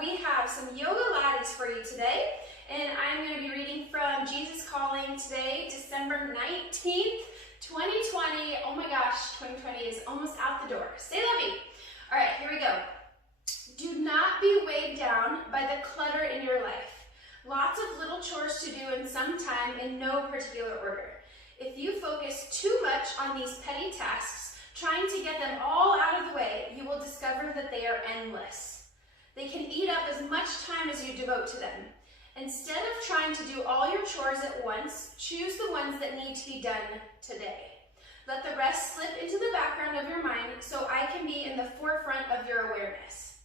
we have some YOGAlates for you today, and I'm going to be reading from Jesus Calling today, December 19th, 2020. Oh my gosh, 2020 is almost out the door. Stay lovey. All right, here we go. Do not be weighed down by the clutter in your life. Lots of little chores to do in some time in no particular order. If you focus too much on these petty tasks, trying to get them all out of the way, you will discover that they are endless. They can eat up as much time as you devote to them. Instead of trying to do all your chores at once, choose the ones that need to be done today. Let the rest slip into the background of your mind so I can be in the forefront of your awareness.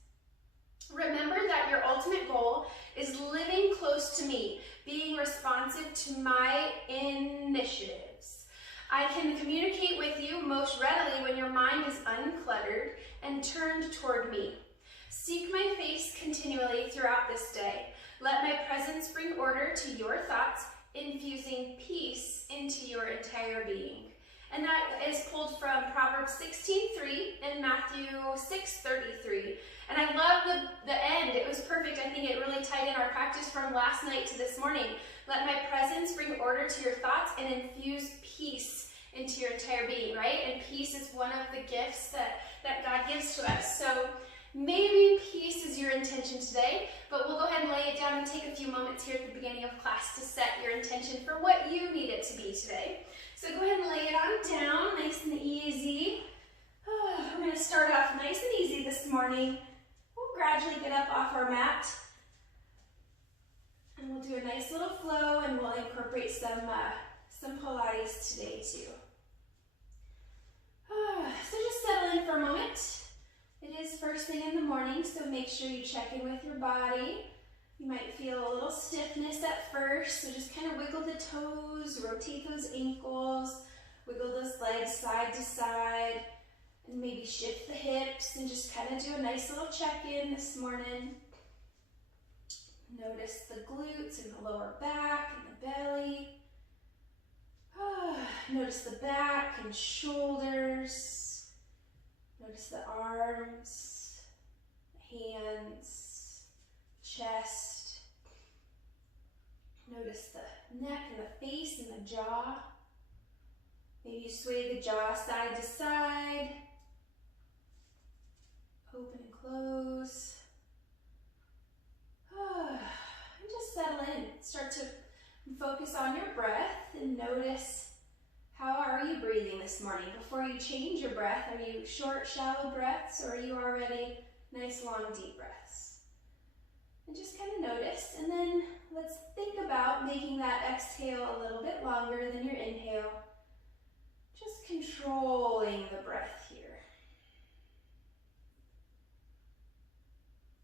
Remember that your ultimate goal is living close to me, being responsive to my initiatives. I can communicate with you most readily when your mind is uncluttered and turned toward me. Seek my face continually throughout this day. Let my presence bring order to your thoughts, infusing peace into your entire being. And that is pulled from Proverbs 16:3 and Matthew 6:33. And I love the end. It was perfect. I think it really tied in our practice from last night to this morning. Let my presence bring order to your thoughts and infuse peace into your entire being, right? And peace is one of the gifts that God gives to us. So maybe peace is your intention today, but we'll go ahead and lay it down and take a few moments here at the beginning of class to set your intention for what you need it to be today. So go ahead and lay it on down, nice and easy. We're going to start off nice and easy this morning. We'll gradually get up off our mat. And we'll do a nice little flow, and we'll incorporate some Pilates today too. So just settle in for a moment. It is first thing in the morning, so make sure you check in with your body. You might feel a little stiffness at first, so just kind of wiggle the toes, rotate those ankles, wiggle those legs side to side, and maybe shift the hips and just kind of do a nice little check-in this morning. Notice the glutes and the lower back and the belly. Notice the back and shoulders. Notice the arms, the hands, chest. Notice the neck and the face and the jaw. Maybe you sway the jaw side to side. Open and close. And just settle in. Start to focus on your breath and notice, how are you breathing this morning? Before you change your breath, are you short, shallow breaths, or are you already nice, long, deep breaths? And just kind of notice, and then let's think about making that exhale a little bit longer than your inhale. Just controlling the breath here.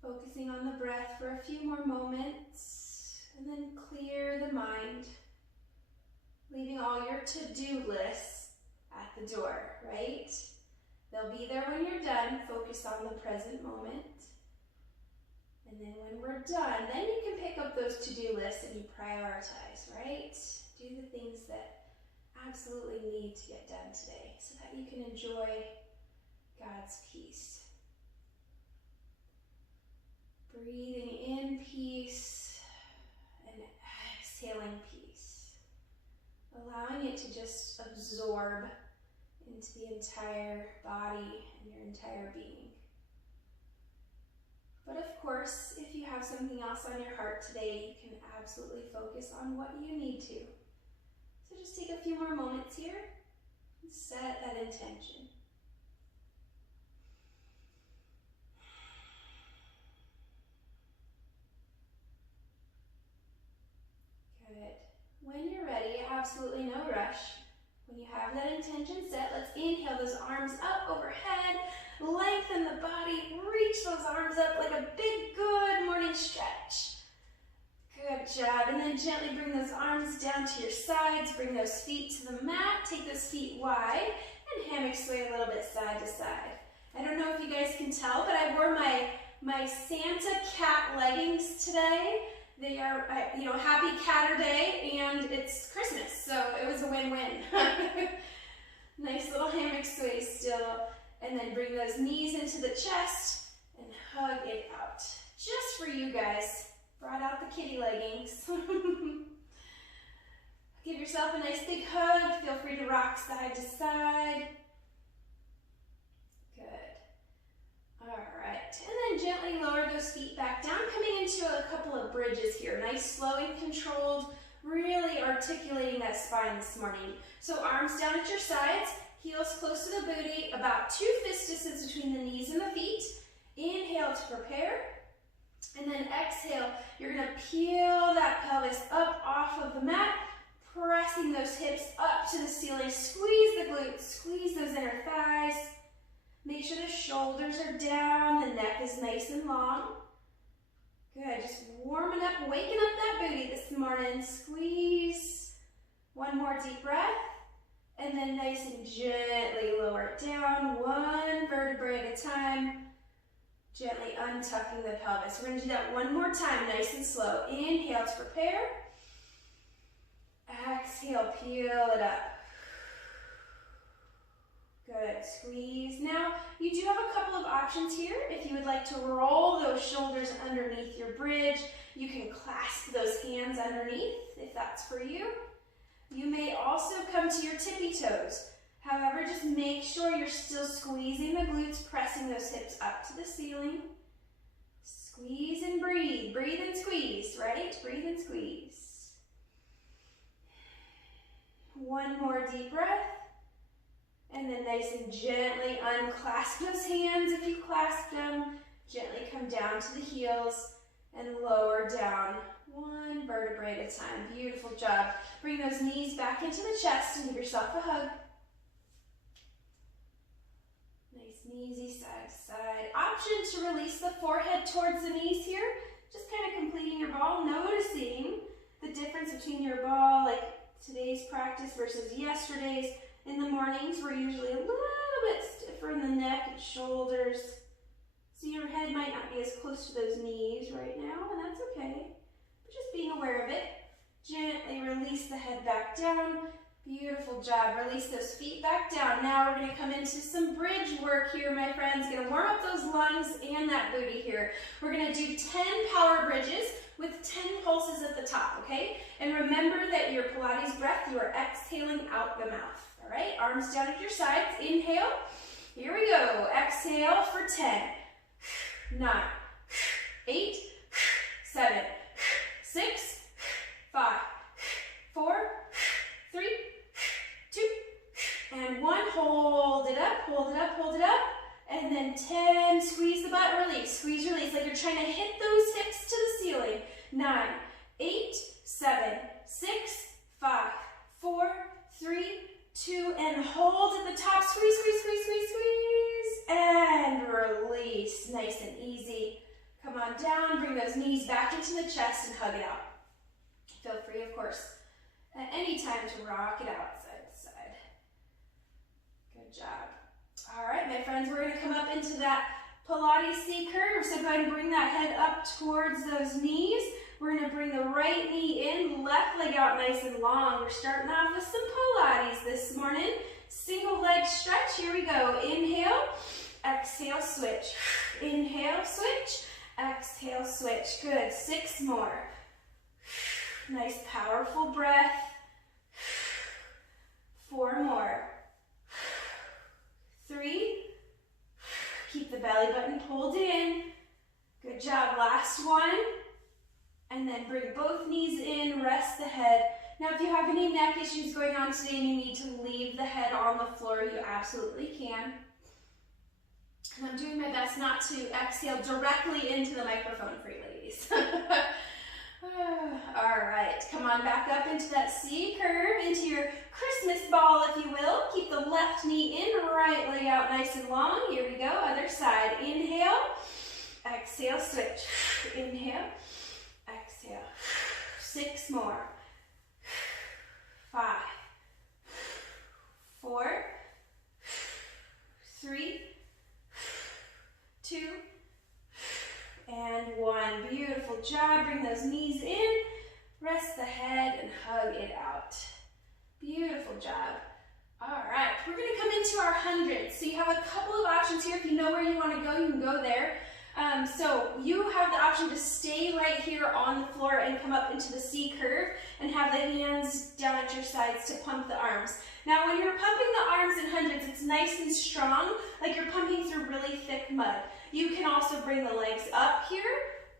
Focusing on the breath for a few more moments, and then clear the mind, leaving all your to-do lists at the door, right? They'll be there when you're done. Focus on the present moment. And then when we're done, then you can pick up those to-do lists and you prioritize, right? Do the things that absolutely need to get done today so that you can enjoy God's peace. Breathing in peace and exhaling peace. Allowing it to just absorb into the entire body and your entire being. But of course, if you have something else on your heart today, you can absolutely focus on what you need to. So just take a few more moments here and set that intention. Good. When you're ready, absolutely no rush. When you have that intention set, let's inhale those arms up overhead, lengthen the body, reach those arms up like a big, good morning stretch. Good job. And then gently bring those arms down to your sides, bring those feet to the mat, take those feet wide, and hammock sway a little bit side to side. I don't know if you guys can tell, but I wore my Santa cat leggings today. They are, happy Catter Day, and it's Christmas, so it was a win-win. Nice little hammock sway still, and then bring those knees into the chest and hug it out. Just for you guys. Brought out the kitty leggings. Give yourself a nice big hug. Feel free to rock side to side. Good. All right. And then gently lower those feet back down, coming into a couple of bridges here. Nice, slow and controlled, really articulating that spine this morning. So arms down at your sides, heels close to the booty, about 2 fist distance between the knees and the feet. Inhale to prepare. And then exhale, you're going to peel that pelvis up off of the mat, pressing those hips up to the ceiling. Squeeze the glutes, squeeze those inner thighs. Make sure the shoulders are down, the neck is nice and long. Good, just warming up, waking up that booty this morning. Squeeze. One more deep breath. And then nice and gently lower it down, one vertebrae at a time. Gently untucking the pelvis. We're going to do that one more time, nice and slow. Inhale to prepare. Exhale, peel it up. Good, squeeze. Now, you do have a couple of options here. If you would like to roll those shoulders underneath your bridge, you can clasp those hands underneath, if that's for you. You may also come to your tippy toes. However, just make sure you're still squeezing the glutes, pressing those hips up to the ceiling. Squeeze and breathe. Breathe and squeeze, right? Breathe and squeeze. One more deep breath. And then nice and gently unclasp those hands if you clasp them. Gently come down to the heels and lower down one vertebrae at a time. Beautiful job. Bring those knees back into the chest and give yourself a hug. Nice and easy, side to side. Option to release the forehead towards the knees here. Just kind of completing your ball, noticing the difference between your ball, like today's practice versus yesterday's. In the mornings, we're usually a little bit stiffer in the neck and shoulders. So your head might not be as close to those knees right now, and that's okay. But just being aware of it. Gently release the head back down. Beautiful job. Release those feet back down. Now we're going to come into some bridge work here, my friends. Going to warm up those lungs and that booty here. We're going to do 10 power bridges with 10 pulses at the top, okay? And remember that your Pilates breath, you are exhaling out the mouth. All right, arms down at your sides. Inhale. Here we go. Exhale for 10, 9, 8, 7, 6, 5, 4, 3, 2, and 1. Hold it up, hold it up, hold it up. And then 10, squeeze the butt, release, squeeze, release, like you're trying to hit those hips to the ceiling. 9, 8, 7, 6, 5, 4, 3, 2, and hold at the top. Squeeze, squeeze, squeeze, squeeze, squeeze, and release. Nice and easy. Come on down, bring those knees back into the chest and hug it out. Feel free, of course, at any time to rock it out side to side. Good job. All right, my friends, we're going to come up into that Pilates C curve. So go ahead and bring that head up towards those knees. We're going to bring the right knee in, left leg out nice and long. We're starting off with some Pilates this morning. Single leg stretch. Here we go. Inhale, exhale, switch. Inhale, switch. Exhale, switch. Good. 6 more. Nice, powerful breath. 4 more. 3. Keep the belly button pulled in. Good job. Last one. And then bring both knees in, rest the head. Now, if you have any neck issues going on today and you need to leave the head on the floor, you absolutely can. And I'm doing my best not to exhale directly into the microphone for you ladies. All right, come on back up into that C curve, into your Christmas ball, if you will. Keep the left knee in, right leg out nice and long. Here we go, other side. Inhale, exhale, switch. Inhale, exhale. 6 more. 5, 4, 3, 2, and 1. Beautiful job. Bring those knees in, rest the head, and hug it out. Beautiful job. All right, we're going to come into our hundreds. So you have a couple of options here. If you know where you want to go, you can go there. So you have the option option to stay right here on the floor and come up into the C curve and have the hands down at your sides to pump the arms. Now when you're pumping the arms in hundreds, it's nice and strong, like you're pumping through really thick mud. You can also bring the legs up here,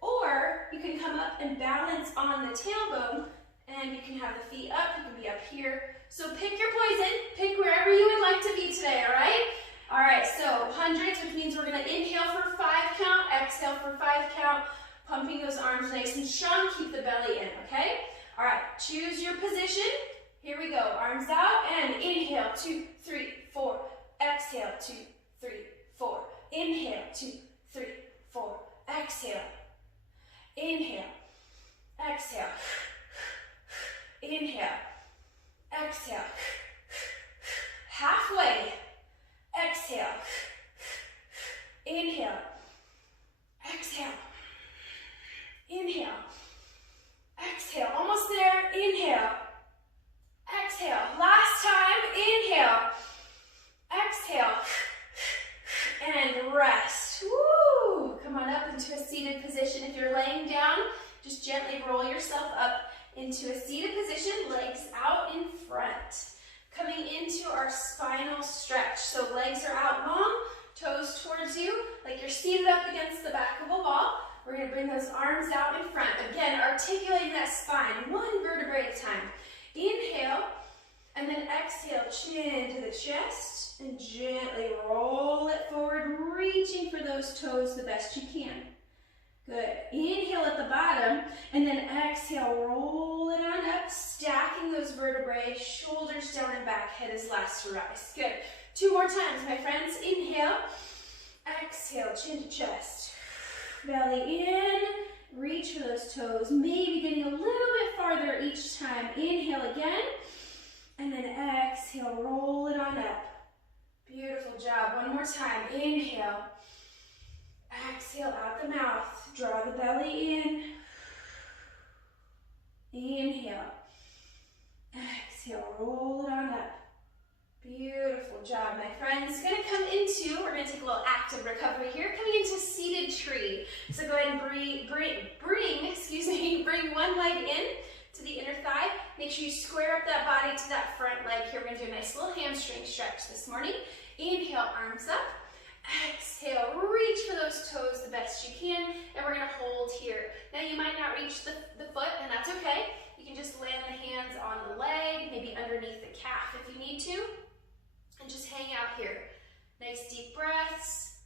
or you can come up and balance on the tailbone, and you can have the feet up, you can be up here. So pick your poison, pick wherever you would like to be today, all right? All right, so hundreds, which means we're gonna inhale for 5 count, exhale for 5 count, pumping those arms nice and strong, keep the belly in, okay? All right, choose your position. Here we go, arms out, and inhale, 2, 3, 4, exhale, 2, 3, 4, inhale, 2, 3, 4, exhale, inhale, exhale, inhale, exhale, halfway, exhale, inhale, exhale, inhale, exhale, almost there, inhale, exhale, last time, inhale, exhale, and rest. Woo! Come on up into a seated position. If you're laying down, just gently roll yourself up into a seated position, legs out in front. Coming into our spinal stretch. So legs are out long, toes towards you, like you're seated up against the back of a wall. We're going to bring those arms out in front. Again, articulating that spine, one vertebrae at a time. Inhale, and then exhale, chin to the chest, and gently roll it forward, reaching for those toes the best you can. Good. Inhale at the bottom, and then exhale, roll it on up, stacking those vertebrae, shoulders down and back, head is last to rise. Good. 2 more times, my friends. Inhale, exhale, chin to chest, belly in, reach for those toes, maybe getting a little bit farther each time. Inhale again, and then exhale, roll it on up. Beautiful job. One more time. Inhale, exhale out the mouth, draw the belly in. Inhale, exhale, roll it on up. Beautiful job, my friends. Gonna come into, we're gonna take a little active recovery here, coming into seated tree. So go ahead and bring one leg in to the inner thigh. Make sure you square up that body to that front leg here. We're gonna do a nice little hamstring stretch this morning. Inhale, arms up. Exhale, reach for those toes the best you can, and we're gonna hold here. Now you might not reach the foot, and that's okay. You can just land the hands on the leg, maybe underneath the calf if you need to, and just hang out here. Nice deep breaths.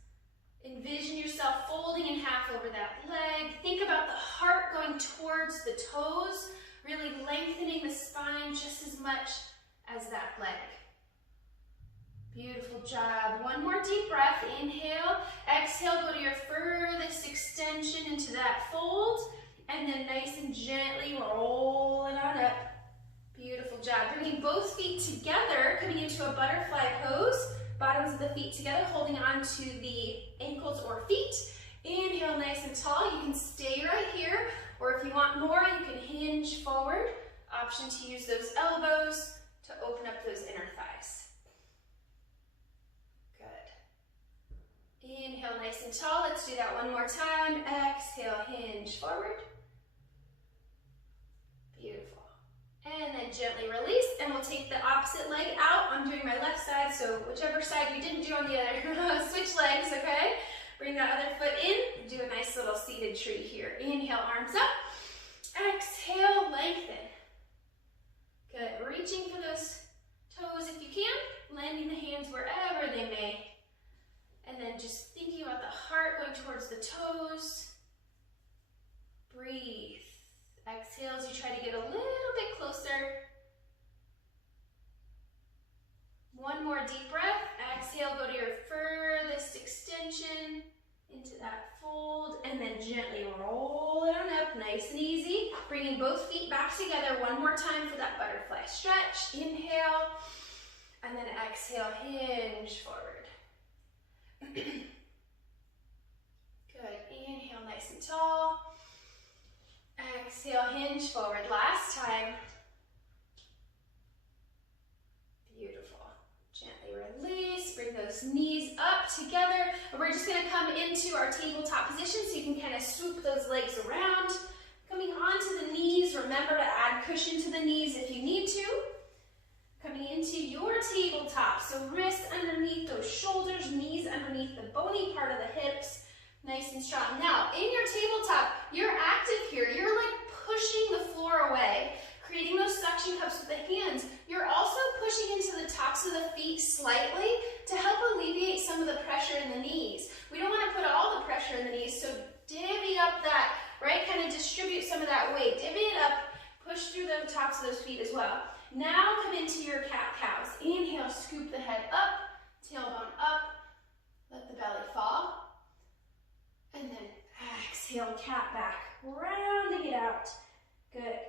Envision yourself folding in half over that leg. Think about the heart going towards the toes, really lengthening the spine just as much as that leg. Beautiful job. One more deep breath. Inhale. Exhale, go to your furthest extension into that fold. And then nice and gently roll it on up. Beautiful job. Bringing both feet together, coming into a butterfly pose. Bottoms of the feet together, holding on to the ankles or feet. Inhale, nice and tall. You can stay right here. Or if you want more, you can hinge forward. Option to use those elbows to open up those inner thighs. Inhale, nice and tall. Let's do that one more time. Exhale, hinge forward. Beautiful. And then gently release, and we'll take the opposite leg out. I'm doing my left side, so whichever side we didn't do on the other, switch legs, okay? Bring that other foot in. Do a nice little seated tree here. Inhale, arms up. Exhale, lengthen. Good. Reaching for those toes if you can. Landing the hands wherever they may. And then just thinking about the heart going towards the toes. Breathe. Exhale as you try to get a little bit closer. One more deep breath. Exhale, go to your furthest extension into that fold, and then gently roll it on up, nice and easy. Bringing both feet back together one more time for that butterfly stretch. Inhale, and then exhale, hinge forward. Good. Inhale, nice and tall. Exhale, hinge forward. Last time. Beautiful. Gently release. Bring those knees up together. And we're just going to come into our tabletop position so you can kind of swoop those legs hips nice and strong. Now, in your tabletop, you're active here. You're like pushing the floor away, creating those suction cups with the hands. You're also pushing into the tops of the feet slightly to help alleviate some of the pressure in the knees. We don't want to put all the pressure in the knees, so divvy up that, right? Kind of distribute some of that weight. Divvy it up, push through the tops of those feet as well. Now come into your cat-cows. Inhale, scoop the head up, tailbone up, let the belly fall. And then exhale, cat back, rounding it out. Good.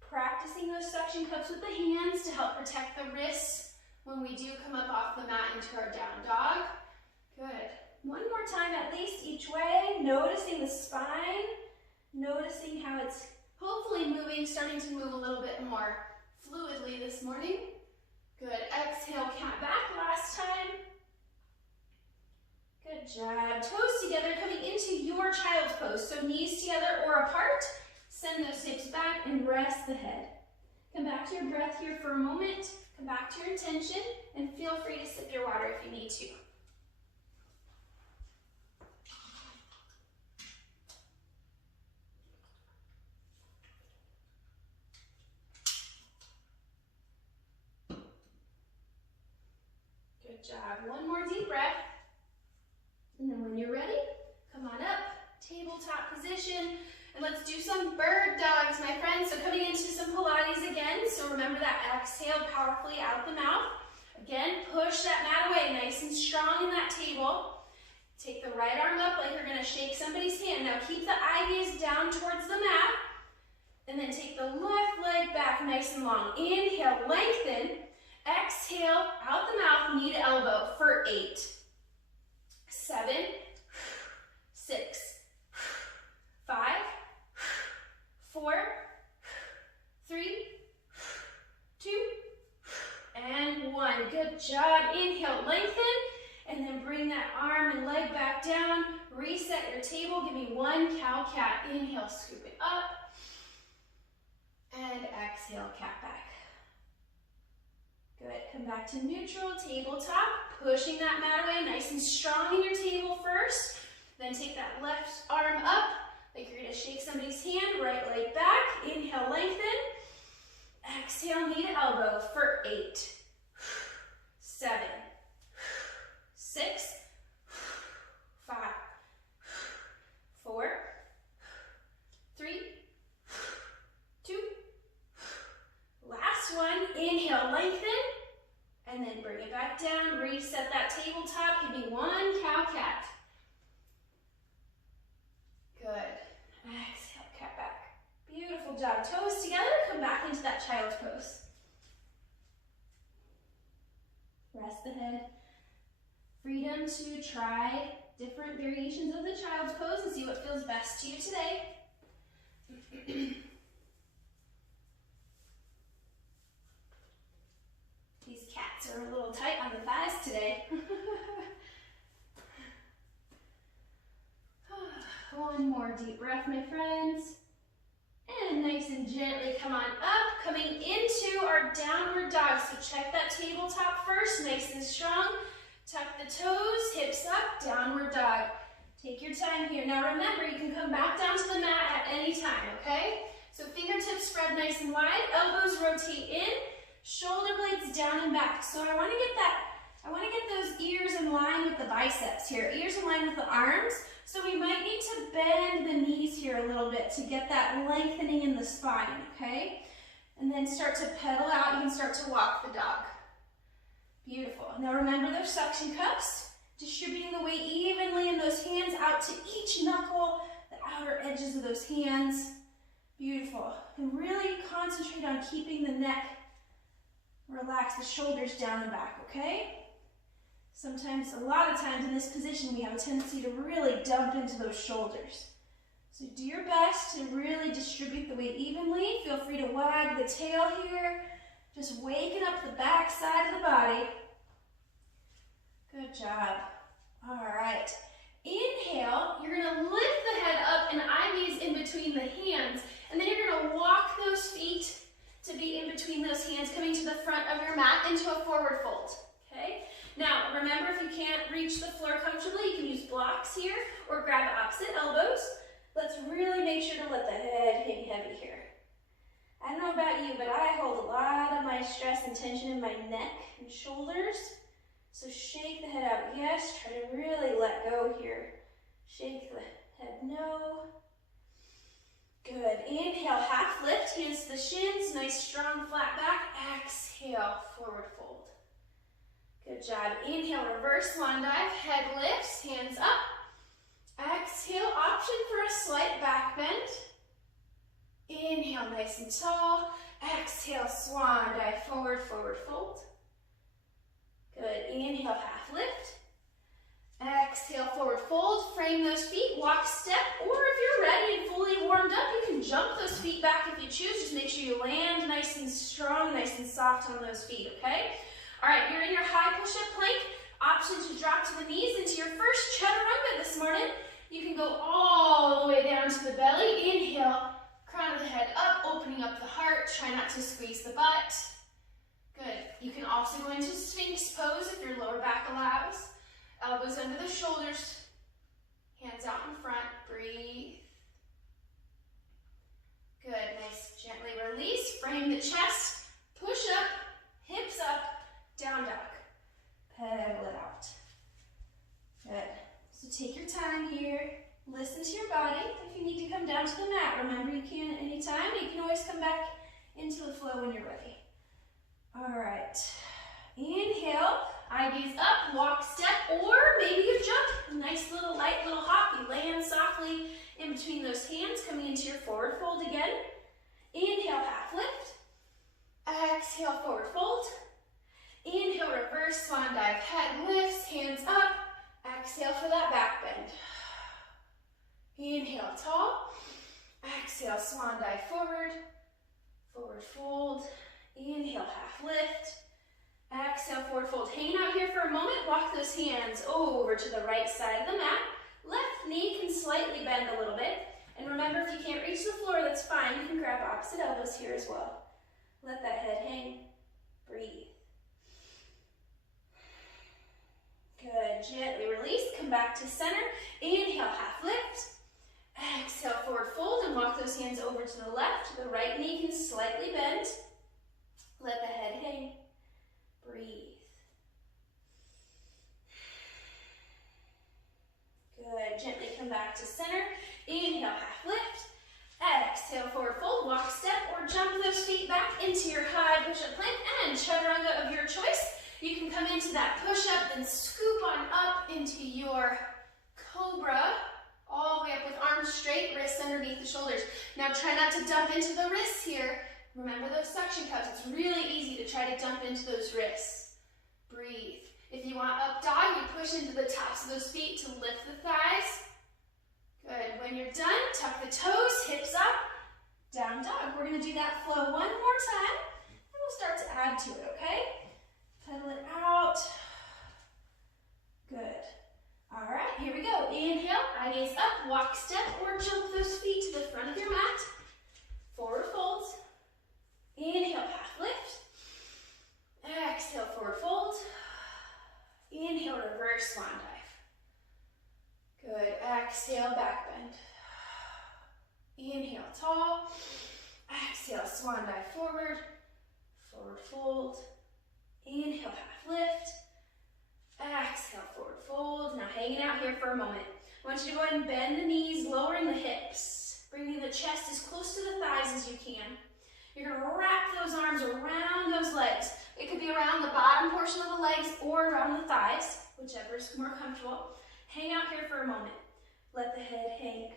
Practicing those suction cups with the hands to help protect the wrists when we do come up off the mat into our down dog. Good. One more time at least each way, noticing the spine, noticing how it's hopefully moving, starting to move a little bit more fluidly this morning. Good. Exhale, cat back last time. Good job. Toes together, coming into your child's pose. So knees together or apart. Send those hips back and rest the head. Come back to your breath here for a moment. Come back to your intention and feel free to sip your water if you need to. Good job. One more deep breath. And then when you're ready, come on up, tabletop position. And let's do some bird dogs, my friends. So coming into some Pilates again. So remember that exhale powerfully out the mouth. Again, push that mat away, nice and strong in that table. Take the right arm up like you're gonna shake somebody's hand. Now keep the eye gaze down towards the mat. And then take the left leg back nice and long. Inhale, lengthen. Exhale, out the mouth, knee to elbow for 8, 7, 6, 5, 4, 3, 2, and 1. Good job. Inhale, lengthen, and then bring that arm and leg back down. Reset your table. Give me one cow-cat. Inhale, scoop it up, and exhale, cat back. Good. Come back to neutral, tabletop, pushing that mat away, nice and strong in your table first. Then take that left arm up, like you're gonna shake somebody's hand, right leg back. Inhale, lengthen. Exhale, knee to elbow for 8, 7, 6, 5, 4, 3, 2, last one. Inhale, lengthen, and then bring it back down. Reset that tabletop. Give me one cow-cat. Good. Exhale, cat back. Beautiful job. Toes together. Come back into that child's pose. Rest the head. Freedom to try different variations of the child's pose and see what feels best to you today. These cats are a little tight on the thighs today. One more deep breath, my friends. And nice and gently come on up, coming into our downward dog. So check that tabletop first, nice and strong. Tuck the toes, hips up, downward dog. Take your time here. Now remember, you can come back down to the mat at any time, okay? So fingertips spread nice and wide, elbows rotate in, shoulder blades down and back. So I want to get those ears in line with the biceps here, ears in line with the arms. So we might need to bend the knees here a little bit to get that lengthening in the spine, okay? And then start to pedal out. You can start to walk the dog. Beautiful. Now remember those suction cups, distributing the weight evenly in those hands out to each knuckle, the outer edges of those hands. Beautiful. And really concentrate on keeping the neck relaxed, the shoulders down and back, okay? Sometimes, a lot of times in this position, we have a tendency to really dump into those shoulders. So do your best to really distribute the weight evenly. Feel free to wag the tail here. Just waking up the back side of the body. Good job. All right. Inhale, you're gonna lift the head up and eye gaze in between the hands. And then you're gonna walk those feet to be in between those hands, coming to the front of your mat into a forward fold, okay? Now, remember, if you can't reach the floor comfortably, you can use blocks here or grab opposite elbows. Let's really make sure to let the head hang heavy here. I don't know about you, but I hold a lot of my stress and tension in my neck and shoulders. So shake the head out. Yes, try to really let go here. Shake the head no. Good. Inhale, half lift, hands to the shins, nice strong flat back. Exhale, forward fold. Good job. Inhale, reverse swan dive, head lifts, hands up. Exhale, option for a slight back bend. Inhale, nice and tall. Exhale, swan dive, forward, forward fold. Good. Inhale, half lift. Exhale, forward fold. Frame those feet, walk step, or if you're ready and fully warmed up, you can jump those feet back if you choose. Just make sure you land nice and strong, nice and soft on those feet, okay? All right, you're in your high push-up plank. Option to drop to the knees into your first chaturanga this morning. You can go all the way down to the belly. Inhale, crown of the head up, opening up the heart. Try not to squeeze the butt. Good. You can also go into Sphinx pose if your lower back allows. Elbows under the shoulders, hands out in front, breathe. Good, nice, gently release, frame the chest, push up, hips up, down dog. Pedal it out. Good, so take your time here, listen to your body. If you need to come down to the mat, remember you can at any time. You can always come back into the flow when you're ready. All right, inhale. Eye gaze up, walk step, or maybe you jump. A nice little light little hop. You land softly in between those hands, coming into your forward fold again. Inhale, half lift. Exhale, forward fold. Inhale, reverse swan dive. Head lifts, hands up. Exhale for that back bend. Inhale, tall. Exhale, swan dive forward. Forward fold. Inhale, half lift. Exhale, forward fold. Hanging out here for a moment, walk those hands over to the right side of the mat. Left knee can slightly bend a little bit. And remember, if you can't reach the floor, that's fine. You can grab opposite elbows here as well. Let that head hang. Breathe. Good. Gently release. Come back to center. Inhale, half lift. Exhale, forward fold, and walk those hands over to the left. The right knee can slightly bend. Let the head hang. Breathe. Good. Gently come back to center. Inhale, half lift. Exhale, forward fold, walk step, or jump those feet back into your high push-up plank and chaturanga of your choice. You can come into that push-up, then scoop on up into your cobra, all the way up with arms straight, wrists underneath the shoulders. Now try not to dump into the wrists here. Remember those suction cups. It's really easy to try to dump into those wrists. Breathe. If you want up dog, you push into the tops of those feet to lift the thighs. Good. When you're done, tuck the toes, hips up, down dog. We're going to do that flow one more time, and we'll start to add to it, okay? Pedal it out. Good. All right, here we go. Inhale, eye gaze up, walk step, or jump those feet to the front of your mat. Forward folds. Inhale, half lift. Exhale, forward fold. Inhale, reverse swan dive. Good. Exhale, back bend. Inhale, tall. Exhale, swan dive forward. Forward fold. Inhale, half lift. Exhale, forward fold. Now hanging out here for a moment. I want you to go ahead and bend the knees, lowering the hips, bringing the chest as close to the thighs as you can. You're going to wrap those arms around those legs. It could be around the bottom portion of the legs or around the thighs, whichever is more comfortable. Hang out here for a moment. Let the head hang.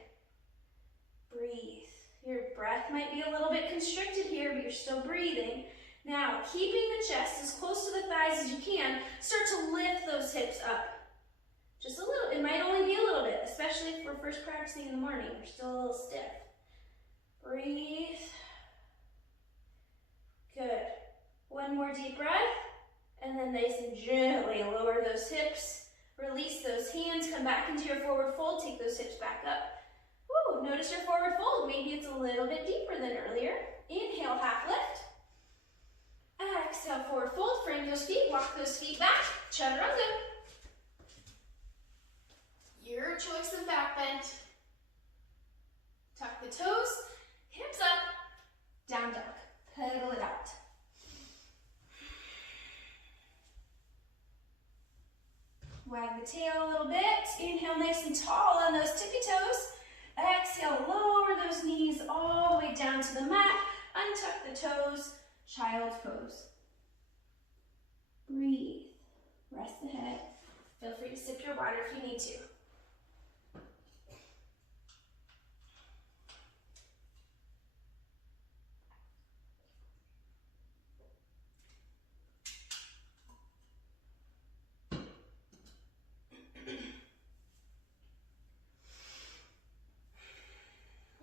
Breathe. Your breath might be a little bit constricted here, but you're still breathing. Now, keeping the chest as close to the thighs as you can, start to lift those hips up. Just a little. It might only be a little bit, especially if we're first practicing in the morning. You're still a little stiff. Breathe. Good. One more deep breath, and then nice and gently lower those hips. Release those hands, come back into your forward fold, take those hips back up. Woo, notice your forward fold. Maybe it's a little bit deeper than earlier. Inhale, half lift. exhale, forward fold. Frame those feet, walk those feet back. Chaturanga. Your choice of back bend. Tuck the toes, hips up, down dog. Pedal it out. Wag the tail a little bit. Inhale nice and tall on those tippy toes. Exhale, lower those knees all the way down to the mat. Untuck the toes, child's pose. Breathe. Rest the head. Feel free to sip your water if you need to.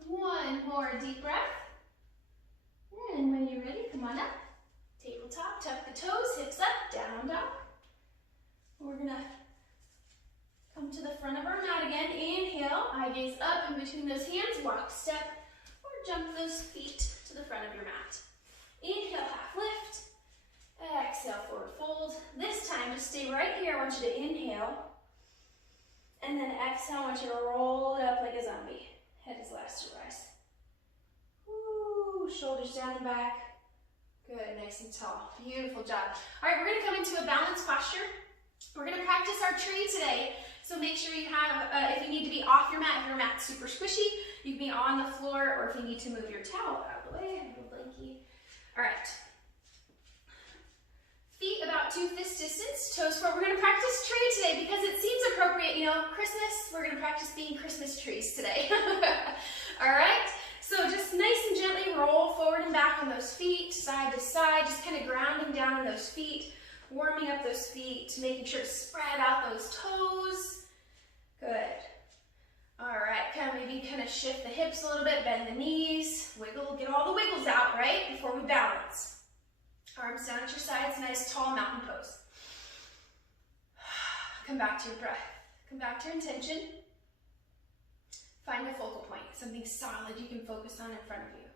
One more deep breath. And when you're ready, come on up. Tabletop, tuck the toes, hips up, down dog. We're gonna come to the front of our mat again. Inhale, eye gaze up in between those hands, walk, step, or jump those feet to the front of your mat. Inhale, half lift. Exhale, forward fold. This time, just stay right here. I want you to inhale. And then exhale, I want you to roll it up like a zombie. Head is last to rise. Woo, shoulders down and back. Good, nice and tall. Beautiful job. All right, we're gonna come into a balanced posture. We're gonna practice our tree today. So make sure you have, if you need to be off your mat, if your mat's super squishy, you can be on the floor, or if you need to move your towel out of the way, a little blankie. All right. Feet about 2 fist distance, toes forward. We're gonna practice tree today because it seems appropriate, you know, Christmas, we're gonna practice being Christmas trees today. All right, so just nice and gently roll forward and back on those feet, side to side, just kind of grounding down on those feet, warming up those feet, making sure to spread out those toes. Good. All right, maybe shift the hips a little bit, bend the knees, wiggle, get all the wiggles out, right, before we balance. Arms down at your sides, nice tall mountain pose. Come back to your breath. Come back to your intention. Find a focal point, something solid you can focus on in front of you.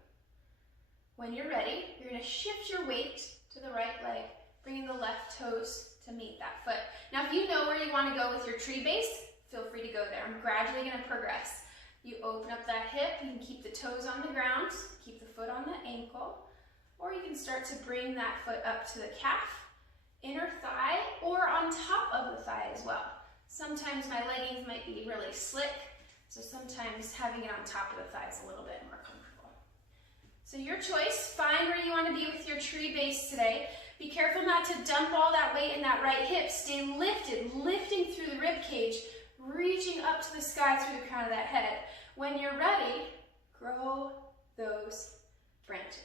When you're ready, you're going to shift your weight to the right leg, bringing the left toes to meet that foot. Now, if you know where you want to go with your tree base, feel free to go there. I'm gradually going to progress. You open up that hip, you can keep the toes on the ground, keep the foot on the ankle, or you can start to bring that foot up to the calf, inner thigh, or on top of the thigh as well. Sometimes my leggings might be really slick, so sometimes having it on top of the thigh is a little bit more comfortable. So your choice, find where you want to be with your tree base today. Be careful not to dump all that weight in that right hip. Stay lifted, lifting through the rib cage, reaching up to the sky through the crown of that head. When you're ready, grow those branches.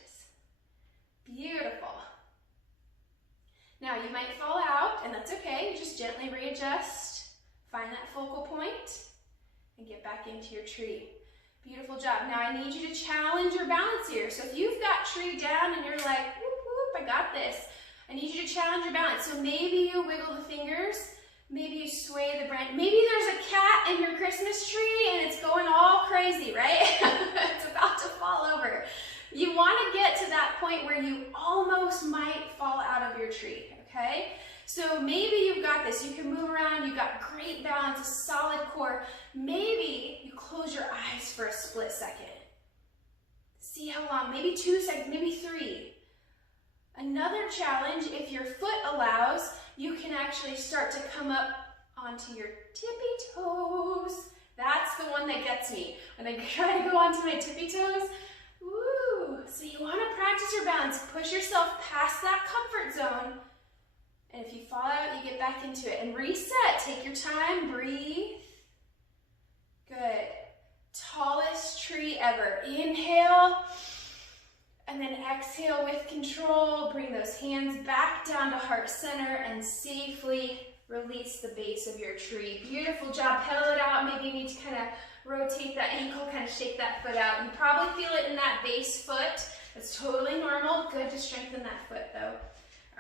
Beautiful. Now you might fall out, and that's okay. Just gently readjust, find that focal point, and get back into your tree. Beautiful job. Now I need you to challenge your balance here. So if you've got tree down and you're like, whoop, whoop, I got this, I need you to challenge your balance. So maybe you wiggle the fingers, maybe you sway the branch, maybe there's a cat in your Christmas tree and it's going all crazy, right? It's about to fall over. You want to get to that point where you almost might fall out of your tree, okay? So maybe you've got this. You can move around. You've got great balance, a solid core. Maybe you close your eyes for a split second. See how long, maybe 2 seconds, maybe 3. Another challenge, if your foot allows, you can actually start to come up onto your tippy toes. That's the one that gets me. When I try to go onto my tippy toes, woo! So you want to practice your balance. Push yourself past that comfort zone. And if you fall out, you get back into it. And reset. Take your time. Breathe. Good. Tallest tree ever. Inhale. And then exhale with control. Bring those hands back down to heart center and safely release the base of your tree. Beautiful job. Pedal it out. Maybe you need to kind of rotate that ankle, kind of shake that foot out. You probably feel it in that base foot. That's totally normal. Good to strengthen that foot though.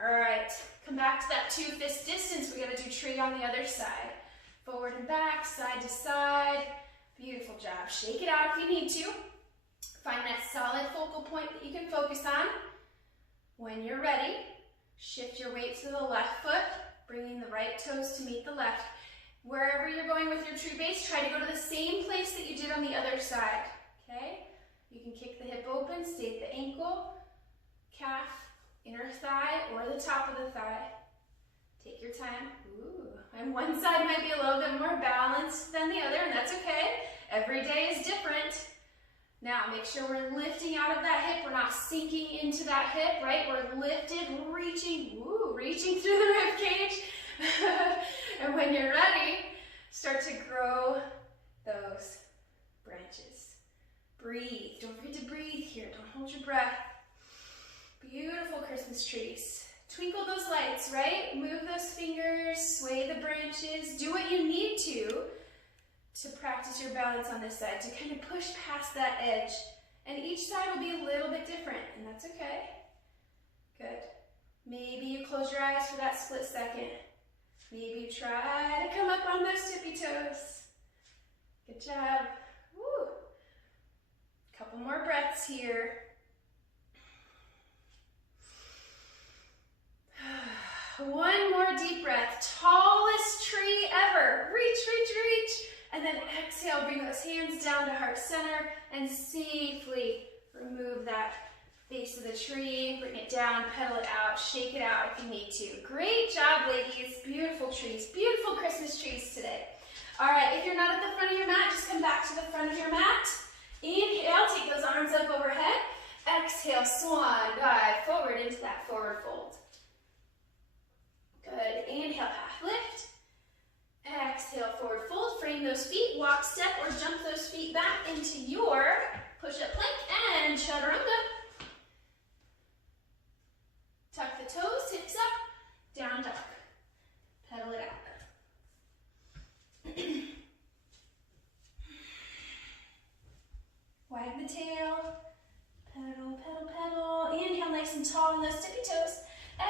All right, come back to that 2 fist distance. We got to do tree on the other side. Forward and back, side to side. Beautiful job. Shake it out if you need to. Find that solid focal point that you can focus on. When you're ready, Shift your weight to the left foot, bringing the right toes to meet the left. Wherever you're going with your tree base, try to go to the same place that you did on the other side, okay? You can kick the hip open, stay at the ankle, calf, inner thigh, or the top of the thigh. Take your time. Ooh. And one side might be a little bit more balanced than the other, and that's okay. Every day is different. Now, make sure we're lifting out of that hip. We're not sinking into that hip, right? We're lifted, reaching, reaching through the rib cage. And when you're ready, start to grow those branches. Breathe. Don't forget to breathe here. Don't hold your breath. Beautiful Christmas trees. Twinkle those lights, right? Move those fingers, sway the branches. Do what you need to practice your balance on this side, to kind of push past that edge. And each side will be a little bit different, and that's okay. Good. Maybe you close your eyes for that split second. Maybe you try to come up on those tippy toes. Good job. Woo. Couple more breaths here. One more deep breath. Tallest tree ever. Reach, reach, reach. And then exhale, bring those hands down to heart center and safely remove that base of the tree. Bring it down, pedal it out, shake it out if you need to. Great job, ladies. Beautiful trees. Beautiful Christmas trees today. All right, if you're not at the front of your mat, just come back to the front of your mat. Inhale, take those arms up overhead. Exhale, swan dive forward into that forward fold. Good. Inhale, half lift. Exhale, forward fold. Frame those feet. Walk, step, or jump those feet back into your push-up plank and chaturanga. Tuck the toes, hips up, down dog. Pedal it out. Wag the tail. Pedal, pedal, pedal. Inhale, nice and tall on those tippy toes.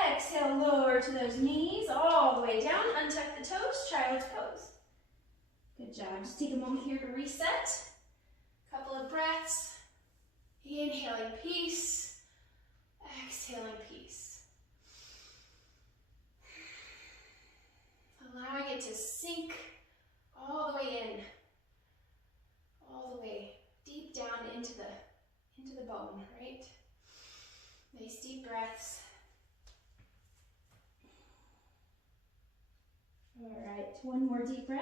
Exhale, lower to those knees, all the way down. Untuck the toes, child's pose. Good job. Just take a moment here to reset. Couple of breaths. Inhaling peace. Exhaling peace. Allowing it to sink all the way in. All the way deep down into the bone, right? Nice deep breaths. All right, one more deep breath.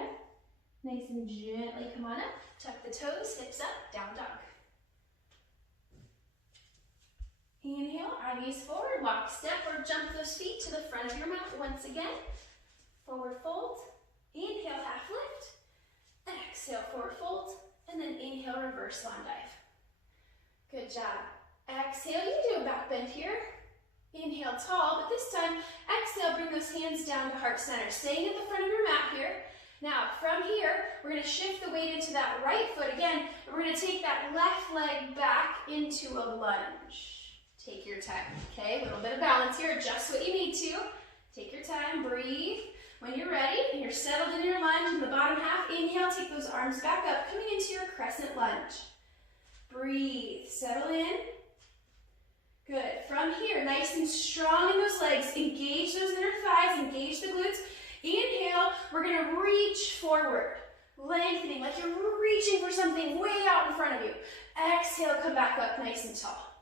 Nice and gently come on up. Tuck the toes, hips up, down dog. Inhale, IVs forward, walk, step, or jump those feet to the front of your mat once again. Forward fold, inhale, half lift. Exhale, forward fold, and then inhale, reverse swan dive. Good job. Exhale, you can do a back bend here. Inhale, tall, but this time, exhale, bring those hands down to heart center. Staying at the front of your mat here. Now, from here, we're going to shift the weight into that right foot again, and we're going to take that left leg back into a lunge. Take your time, okay? A little bit of balance here, adjust what you need to. Take your time, breathe. When you're ready, and you're settled in your lunge in the bottom half, inhale, take those arms back up, coming into your crescent lunge. Breathe, settle in. Good. From here, nice and strong in those legs. Engage those inner thighs, engage the glutes. Inhale, we're going to reach forward, lengthening like you're reaching for something way out in front of you. Exhale, come back up nice and tall.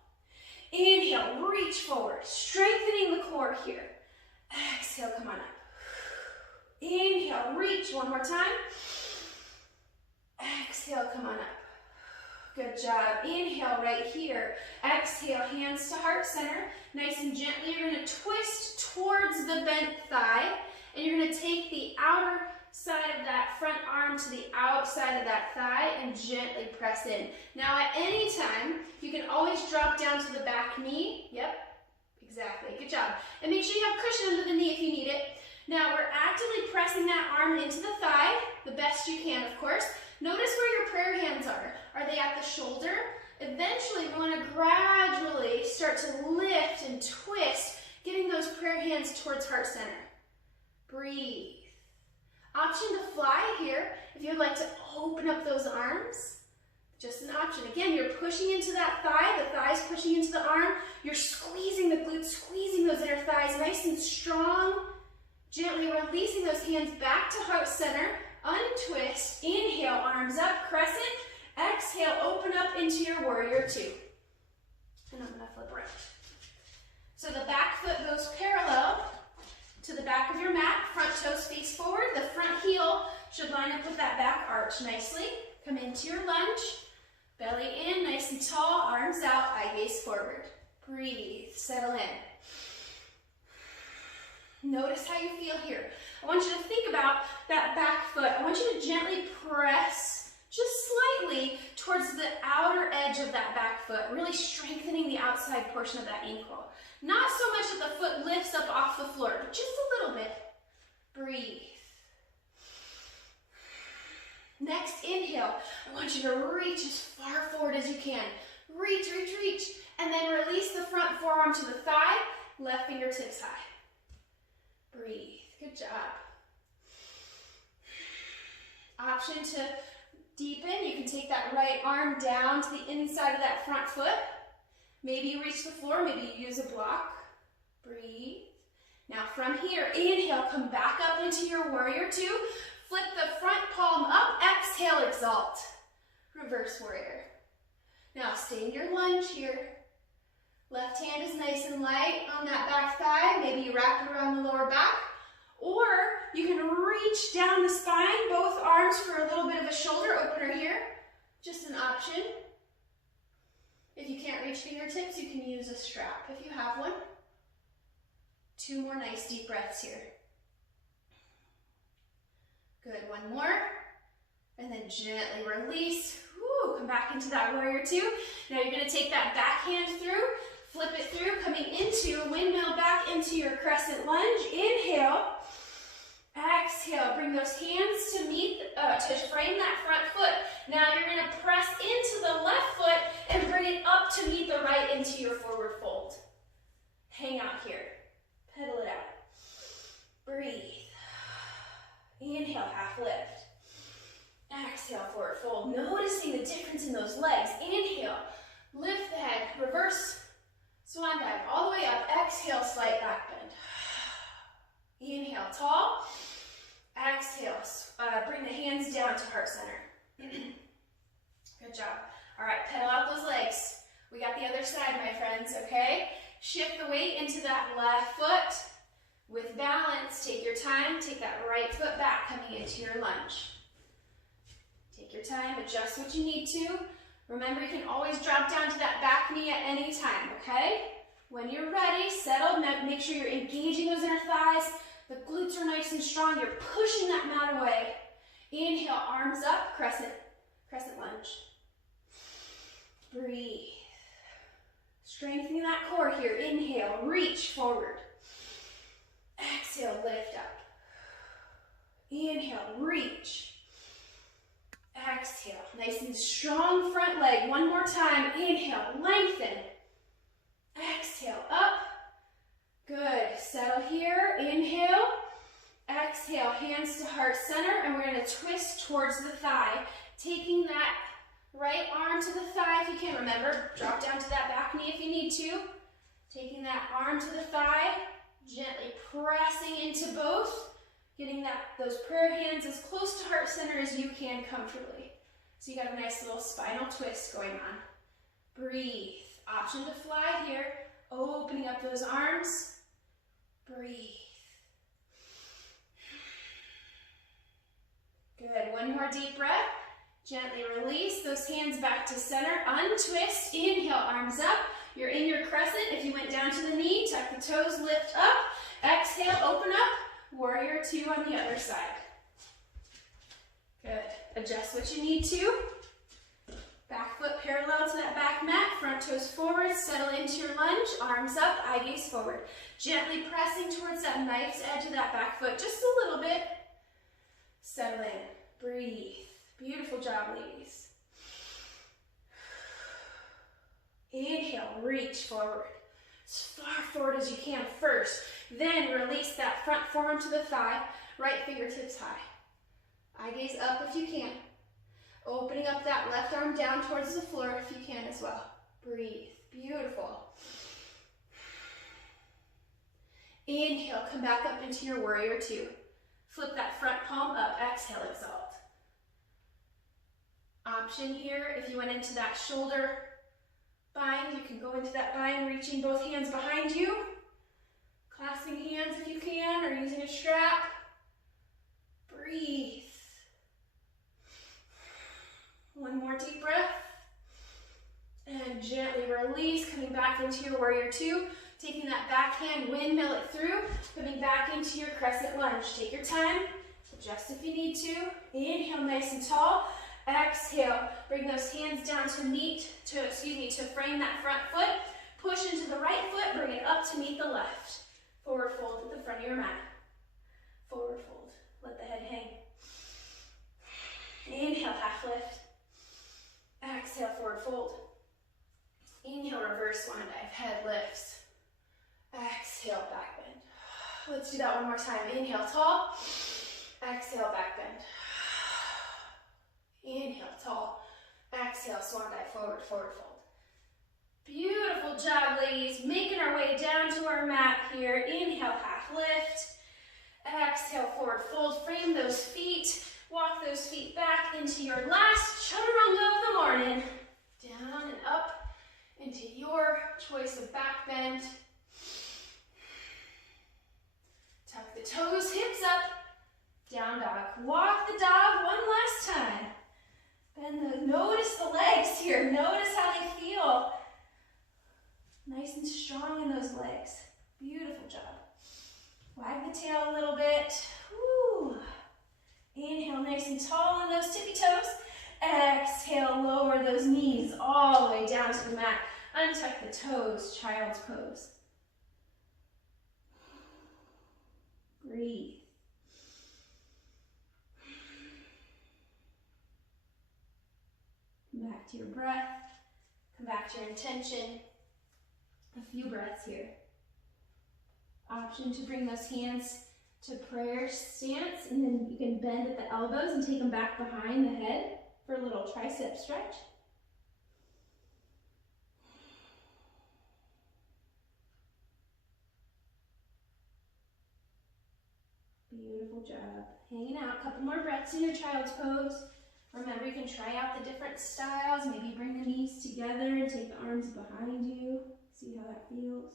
Inhale, reach forward, strengthening the core here. Exhale, come on up. Inhale, reach one more time. Exhale, come on up. Good job. Inhale right here. Exhale, hands to heart center. Nice and gently, you're going to twist towards the bent thigh, and you're going to take the outer side of that front arm to the outside of that thigh and gently press in. Now at any time, you can always drop down to the back knee. Yep, exactly. Good job. And make sure you have cushion under the knee if you need it. Now we're actively pressing that arm into the thigh, the best you can, of course. Notice where your prayer hands are. Are they at the shoulder? Eventually, we want to gradually start to lift and twist, getting those prayer hands towards heart center. Breathe. Option to fly here. If you'd like to open up those arms, Just an option. Again, you're pushing into that thigh, the thigh's pushing into the arm. You're squeezing the glutes, squeezing those inner thighs nice and strong. Gently releasing those hands back to heart center. Untwist. Inhale, arms up, crescent. Exhale, open up into your warrior two. And I'm gonna flip around. So the back foot goes parallel to the back of your mat. Front toes face forward. The front heel should line up with that back arch nicely. Come into your lunge. Belly in, nice and tall. Arms out, eye gaze forward. Breathe, settle in. Notice how you feel here. I want you to think about that back foot. I want you to gently press just slightly towards the outer edge of that back foot, really strengthening the outside portion of that ankle. Not so much that the foot lifts up off the floor, but just a little bit. Breathe. Next inhale, I want you to reach as far forward as you can. Reach, reach, reach. And then release the front forearm to the thigh, left fingertips high. Breathe. Good job. Option to deepen. You can take that right arm down to the inside of that front foot. Maybe you reach the floor. Maybe you use a block. Breathe. Now from here, inhale, come back up into your warrior two. Flip the front palm up. Exhale, exalt. Reverse warrior. Now stay in your lunge here. Left hand is nice and light on that back thigh. Maybe you wrap it around the lower back. Or you can reach down the spine, both arms for a little bit of a shoulder opener here. Just an option. If you can't reach fingertips, you can use a strap if you have one. 2 more nice deep breaths here. Good, 1 more. And then gently release. Woo, come back into that warrior two. Now you're gonna take that back hand through, flip it through, coming into windmill back into your crescent lunge. Inhale. Exhale, bring those hands to meet, to frame that front foot. Now you're gonna press into the left foot and bring it up to meet the right into your forward fold. Hang out here, pedal it out. Breathe. Inhale, half lift. Exhale, forward fold. Noticing the difference in those legs. Inhale, lift the head, reverse swan dive all the way up. Exhale, slight back bend. Inhale, tall. Exhale, bring the hands down to heart center. Good job. All right, pedal out those legs. We got the other side, my friends, okay? Shift the weight into that left foot. With balance, take your time. Take that right foot back, coming into your lunge. Take your time, adjust what you need to. Remember, you can always drop down to that back knee at any time, okay? When you're ready, settle, make sure you're engaging those inner thighs. The glutes are nice and strong. You're pushing that mat away. Inhale, arms up, crescent lunge. Breathe. Strengthening that core here. Inhale, reach forward. Exhale, lift up. Inhale, reach. Exhale, nice and strong front leg. 1 more time. Inhale, lengthen. Exhale, up. Good. Settle here. Inhale. Exhale, hands to heart center, and we're going to twist towards the thigh. Taking that right arm to the thigh if you can. Remember, drop down to that back knee if you need to. Taking that arm to the thigh, gently pressing into both. Getting those prayer hands as close to heart center as you can comfortably. So you got a nice little spinal twist going on. Breathe. Option to fly here. Opening up those arms. Breathe. Good. 1 more deep breath. Gently release those hands back to center. Untwist. Inhale, arms up. You're in your crescent. If you went down to the knee, tuck the toes, lift up. Exhale, open up. Warrior two on the other side. Good. Adjust what you need to. Back foot parallel to that back mat. Front toes forward. Settle into your lunge. Arms up. Eye gaze forward. Gently pressing towards that knife's edge of that back foot. Just a little bit. Settle in. Breathe. Beautiful job, ladies. Inhale. Reach forward. As far forward as you can first. Then release that front forearm to the thigh. Right fingertips high. Eye gaze up if you can. Opening up that left arm down towards the floor if you can as well. Breathe. Beautiful. Inhale, come back up into your warrior two. Flip that front palm up. Exhale, exalt. Option here, if you went into that shoulder bind, you can go into that bind, reaching both hands behind you. Clasping hands if you can, or using a strap. Breathe. One more deep breath. And gently release, coming back into your warrior two. Taking that backhand, windmill it through, coming back into your crescent lunge. Take your time, adjust if you need to. Inhale, nice and tall. Exhale, bring those hands down to to frame that front foot. Push into the right foot, bring it up to meet the left. Forward fold at the front of your mat. Forward fold, let the head hang. Inhale, half lift. Exhale, forward fold. Inhale, reverse swan dive, head lifts. Exhale, back bend. Let's do that one more time. Inhale, tall. Exhale, back bend. Inhale, tall. Exhale, swan dive, forward, forward fold. Beautiful job, ladies. Making our way down to our mat here. Inhale, half lift. Exhale, forward fold. Frame those feet. Walk those feet back into your last chaturanga of the morning. Down and up into your choice of back bend. Tuck the toes, hips up. Down dog. Walk the dog one last time. Notice the legs here. Notice how they feel. Nice and strong in those legs. Beautiful job. Wag the tail a little bit. Woo. Inhale, nice and tall on those tippy toes. Exhale, lower those knees all the way down to the mat. Untuck the toes, child's pose. Breathe. Come back to your breath. Come back to your intention. A few breaths here. Option to bring those hands to prayer stance, and then you can bend at the elbows and take them back behind the head for a little tricep stretch. Beautiful job. Hanging out. A couple more breaths in your child's pose. Remember, you can try out the different styles. Maybe bring the knees together and take the arms behind you. See how that feels.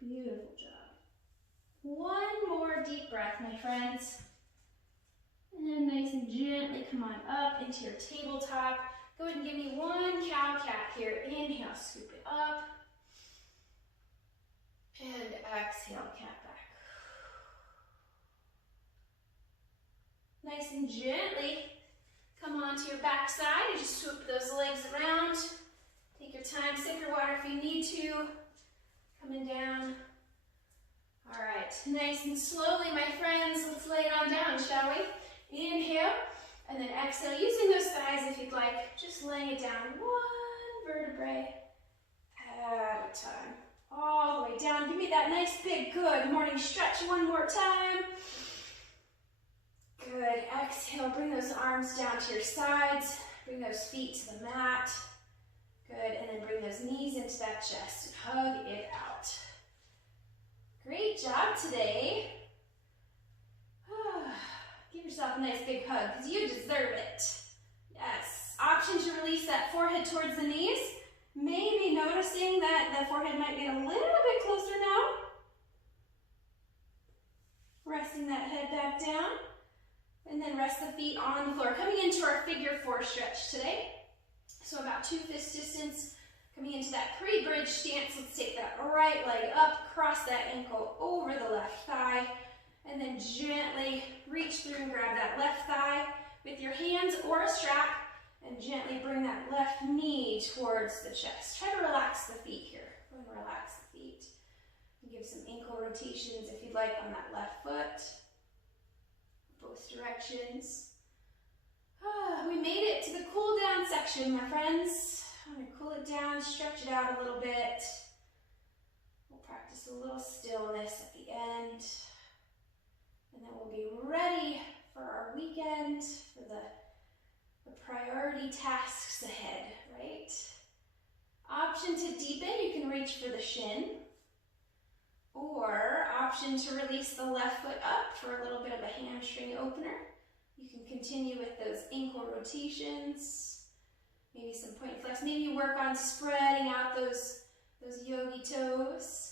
Beautiful job. One more deep breath, my friends. And then nice and gently come on up into your tabletop. Go ahead and give me one cow-cat here. Inhale, scoop it up. And exhale, cat back. Nice and gently come onto your back side and just swoop those legs around. Take your time, sip your water if you need to. Coming down. All right, nice and slowly, my friends, let's lay it on down, shall we? Inhale, and then exhale, using those thighs if you'd like, just laying it down one vertebrae at a time. All the way down. Give me that nice big good morning stretch one more time. Good. Exhale, bring those arms down to your sides. Bring those feet to the mat. Good. And then bring those knees into that chest and hug it out. Great job today. Give yourself a nice big hug because you deserve it. Yes. Option to release that forehead towards the knees. Maybe noticing that the forehead might get a little bit closer now. Resting that head back down. And then rest the feet on the floor. Coming into our figure four stretch today. So about 2 fist distance. Coming into that pre-bridge stance. Let's take that right leg up. Cross that ankle over the left thigh. And then gently reach through and grab that left thigh with your hands or a strap. And gently bring that left knee towards the chest. Try to relax the feet here. Go ahead and relax the feet. And give some ankle rotations if you'd like on that left foot. Both directions. We made it to the cool down section, my friends. I'm going to cool it down, stretch it out a little bit. We'll Practice a little stillness at the end. And then we'll be ready for our weekend, for the priority tasks ahead, right? Option to deepen, you can reach for the shin. Or option to release the left foot up for a little bit of a hamstring opener. You can continue with those ankle rotations, maybe some point flex. Maybe you work on spreading out those yogi toes.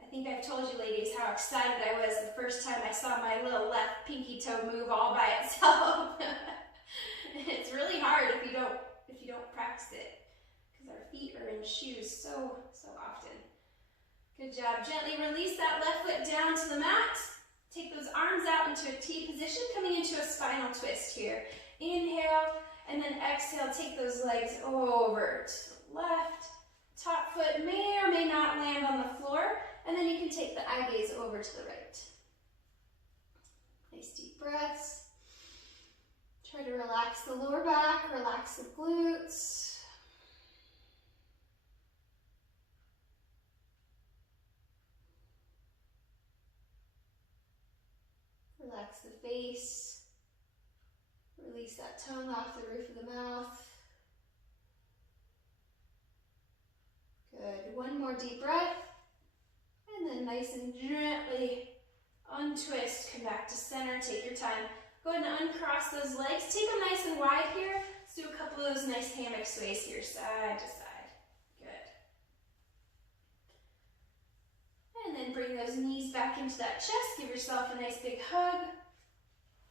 I think I've told you ladies how excited I was the first time I saw my little left pinky toe move all by itself. It's really hard if you don't practice it, because our feet are in shoes so often. Good job. Gently release that left foot down to the mat. Take those arms out into a T position, coming into a spinal twist here. Inhale, and then exhale, take those legs over to the left. Top foot may or may not land on the floor, and then you can take the eye gaze over to the right. Nice deep breaths. Try to relax the lower back, relax the glutes. Relax the face. Release that tongue off the roof of the mouth. Good. One more deep breath. And then nice and gently untwist. Come back to center. Take your time. Go ahead and uncross those legs. Take them nice and wide here. Let's do a couple of those nice hammock sways here, side to side. Good. And then bring those knees back into that chest. Give yourself a nice big hug.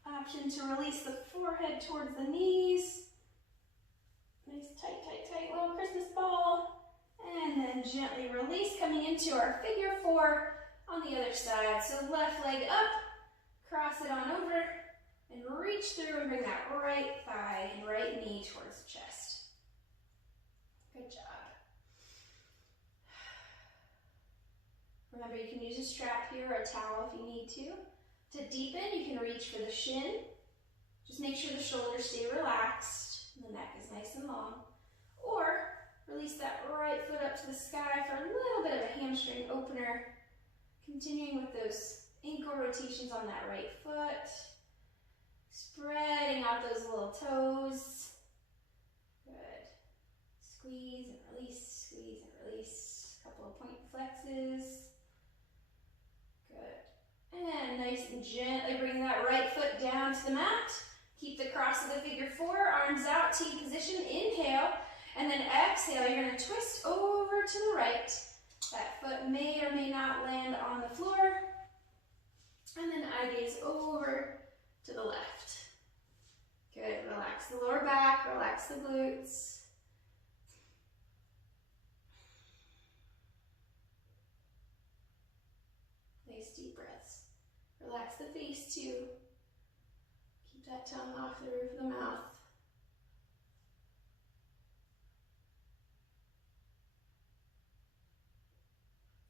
Option to release the forehead towards the knees. Nice tight, tight, tight little Christmas ball. And then gently release, coming into our figure four on the other side. So left leg up, cross it on over, and reach through and bring that right thigh and right knee towards the chest. Good job. Remember, you can use a strap here or a towel if you need to. To deepen, you can reach for the shin. Just make sure the shoulders stay relaxed and the neck is nice and long. Or release that right foot up to the sky for a little bit of a hamstring opener. Continuing with those ankle rotations on that right foot. Spreading out those little toes. Good. Squeeze and release, squeeze and release. A couple of point flexes. Good. And nice and gently bring that right foot down to the mat. Keep the cross of the figure four, arms out, T position. Inhale. And then exhale, you're going to twist over to the right. That foot may or may not land on the floor. And then eye gaze over to the left. Good. Relax the lower back, relax the glutes. Nice deep breaths. Relax the face too. Keep that tongue off the roof of the mouth.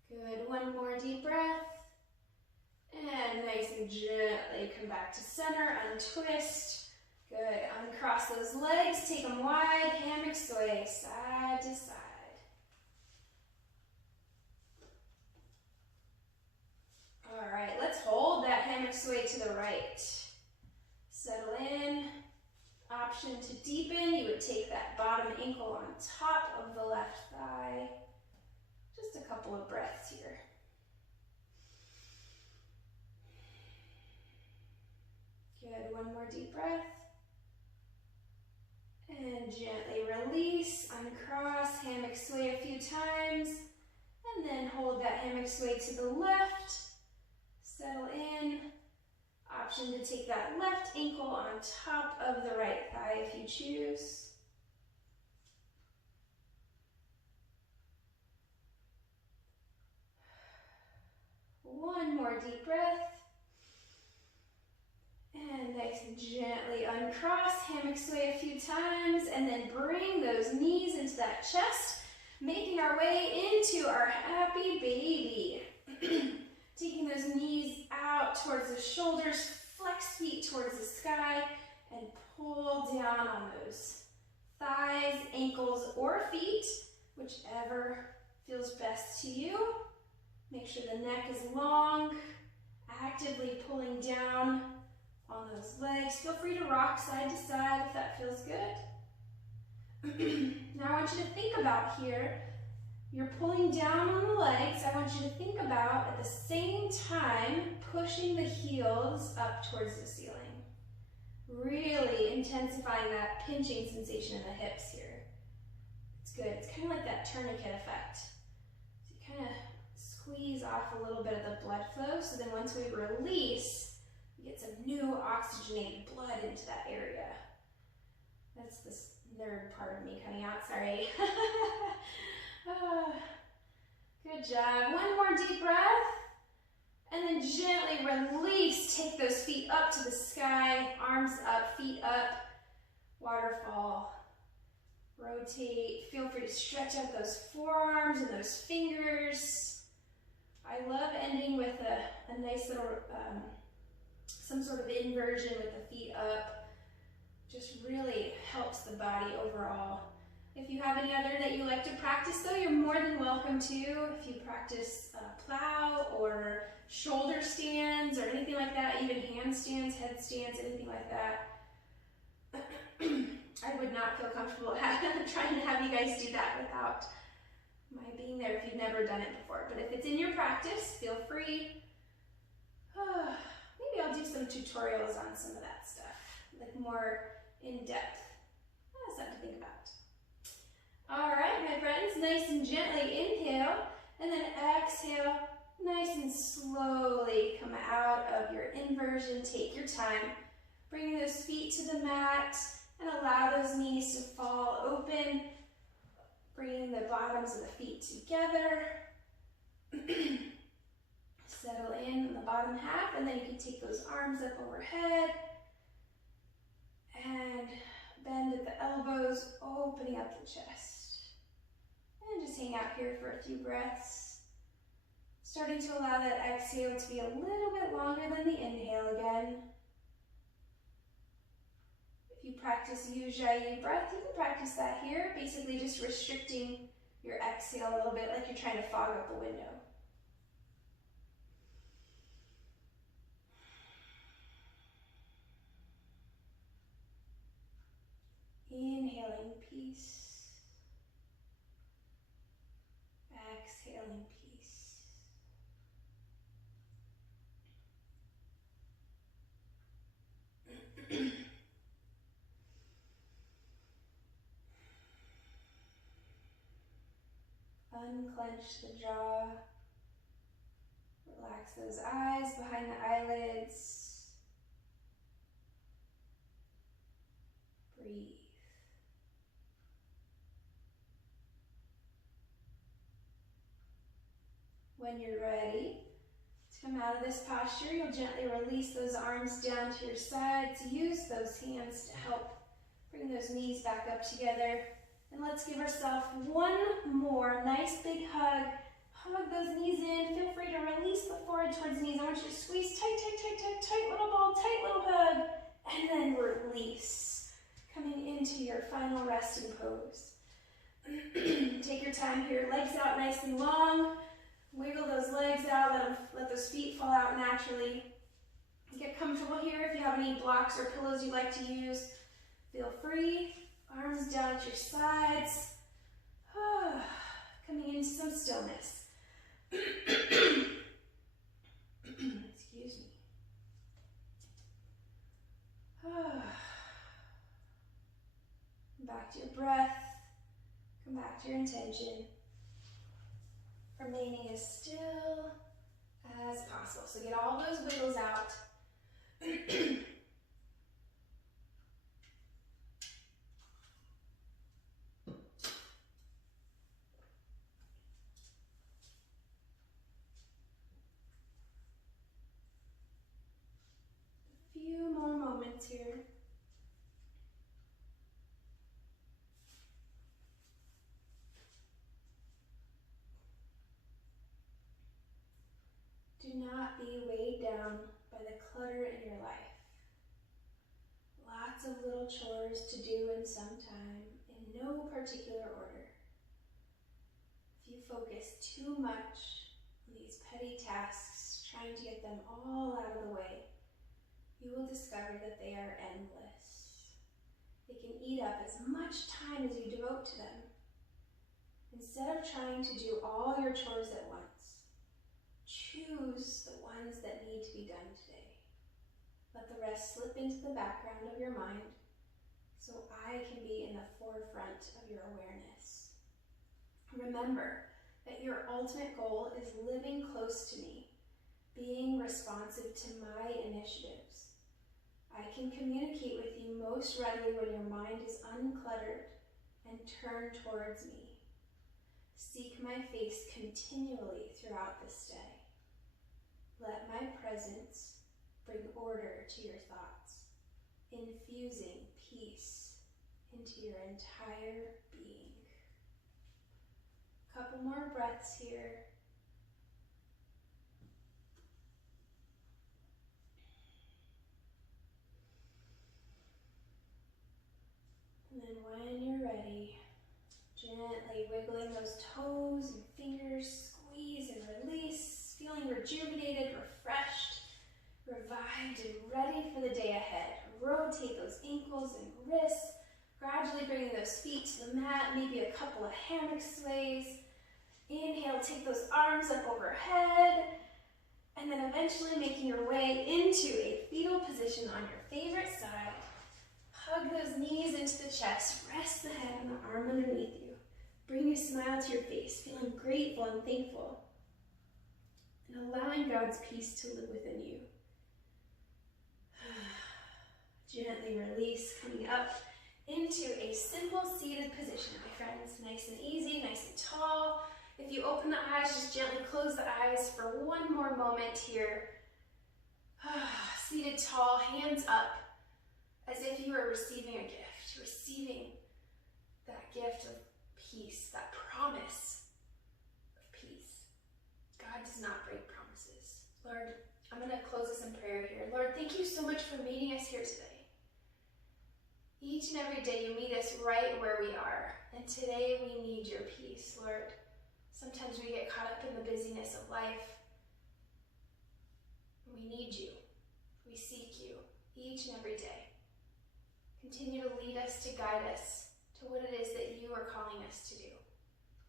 Good. One more deep breath. And nice and gently come back to center, untwist. Good. Uncross those legs, take them wide, hammock sway, side to side. All right, let's hold that hammock sway to the right. Settle in. Option to deepen, you would take that bottom ankle on top of the left thigh. Just a couple of breaths here. Good, one more deep breath. And gently release, uncross, hammock sway a few times. And then hold that hammock sway to the left. Settle in. Option to take that left ankle on top of the right thigh if you choose. One more deep breath. And nice and gently uncross, hammock sway a few times, and then bring those knees into that chest, making our way into our happy baby. Taking those knees out towards the shoulders, flex feet towards the sky, and pull down on those thighs, ankles, or feet, whichever feels best to you. Make sure the neck is long, actively pulling down on those legs. Feel free to rock side to side if that feels good. Now I want you to think about here, you're pulling down on the legs. I want you to think about at the same time pushing the heels up towards the ceiling. Really intensifying that pinching sensation in the hips here. It's good. It's kind of like that tourniquet effect. So you kind of squeeze off a little bit of the blood flow, so then once we release, we get some new oxygenated blood into that area. That's this nerd part of me coming out, sorry. Good job. One more deep breath. And then gently release. Take those feet up to the sky, arms up, feet up, waterfall. Rotate. Feel free to stretch out those forearms and those fingers. I love ending with a nice little, some sort of inversion with the feet up. Just really helps the body overall. If you have any other that you like to practice though, you're more than welcome to. If you practice plow or shoulder stands or anything like that, even handstands, headstands, anything like that. I would not feel comfortable trying to have you guys do that without my being there if you've never done it before. But if it's in your practice, feel free. Maybe I'll do some tutorials on some of that stuff, like more in depth. Something to think about. All right, my friends, nice and gently inhale, and then exhale, nice and slowly come out of your inversion. Take your time, bringing those feet to the mat, and allow those knees to fall open, bringing the bottoms of the feet together. Settle in the bottom half, and then you can take those arms up overhead, and bend at the elbows, opening up the chest. And just hang out here for a few breaths. Starting to allow that exhale to be a little bit longer than the inhale again. If you practice YOGAlates breath, you can practice that here, basically just restricting your exhale a little bit like you're trying to fog up a window. Inhaling peace. Exhaling peace. Unclench the jaw. Relax those eyes behind the eyelids. Breathe. When you're ready to come out of this posture, you'll gently release those arms down to your sides. Use those hands to help bring those knees back up together. And let's give ourselves one more nice big hug. Hug those knees in. Feel free to release the forehead towards the knees. I want you to squeeze tight, tight, tight, tight, tight little ball, tight little hug. And then release. Coming into your final resting pose. Take your time here. Legs out nice and long. Wiggle those legs out, let those feet fall out naturally. Get comfortable here. If you have any blocks or pillows you'd like to use, feel free. Arms down at your sides. Coming into some stillness. Excuse me. Come back to your breath. Come back to your intention. Remaining as still as possible. So get all those wiggles out. A few more moments here. Do not be weighed down by the clutter in your life. Lots of little chores to do in some time, in no particular order. If you focus too much on these petty tasks, trying to get them all out of the way, you will discover that they are endless. They can eat up as much time as you devote to them. Instead of trying to do all your chores at once, choose the ones that need to be done today. Let the rest slip into the background of your mind so I can be in the forefront of your awareness. Remember that your ultimate goal is living close to me, being responsive to my initiatives. I can communicate with you most readily when your mind is uncluttered and turned towards me. Seek my face continually throughout this day. Let my presence bring order to your thoughts, infusing peace into your entire being. Couple more breaths here. And then when you're ready, gently wiggling those toes and fingers, squeeze and release, feeling rejuvenated, refreshed, revived, and ready for the day ahead. Rotate those ankles and wrists, gradually bringing those feet to the mat, maybe a couple of hammock sways. Inhale, take those arms up overhead, and then eventually making your way into a fetal position on your favorite side. Hug those knees into the chest, rest the head on the arm underneath you. Bring a smile to your face, feeling grateful and thankful, and allowing God's peace to live within you. Gently release, coming up into a simple seated position, my friends. Nice and easy, nice and tall. If you open the eyes, just gently close the eyes for one more moment here. Seated tall, hands up, as if you are receiving a gift, receiving that gift of peace, that promise of peace. God does not break promises. Lord, I'm going to close this in prayer here. Lord, thank you so much for meeting us here today. Each and every day you meet us right where we are. And today we need your peace, Lord. Sometimes we get caught up in the busyness of life. We need you. We seek you each and every day. Continue to lead us, to guide us to what it is that you are calling us to do.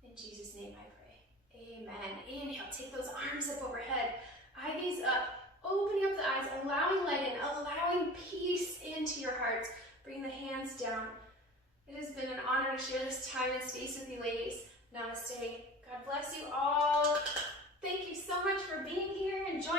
In Jesus' name I pray. Amen. Inhale, take those arms up overhead. Eye gaze up, opening up the eyes, allowing light in, allowing peace into your hearts. Bring the hands down. It has been an honor to share this time and space with you ladies. Namaste. God bless you all. Thank you so much for being here and joining.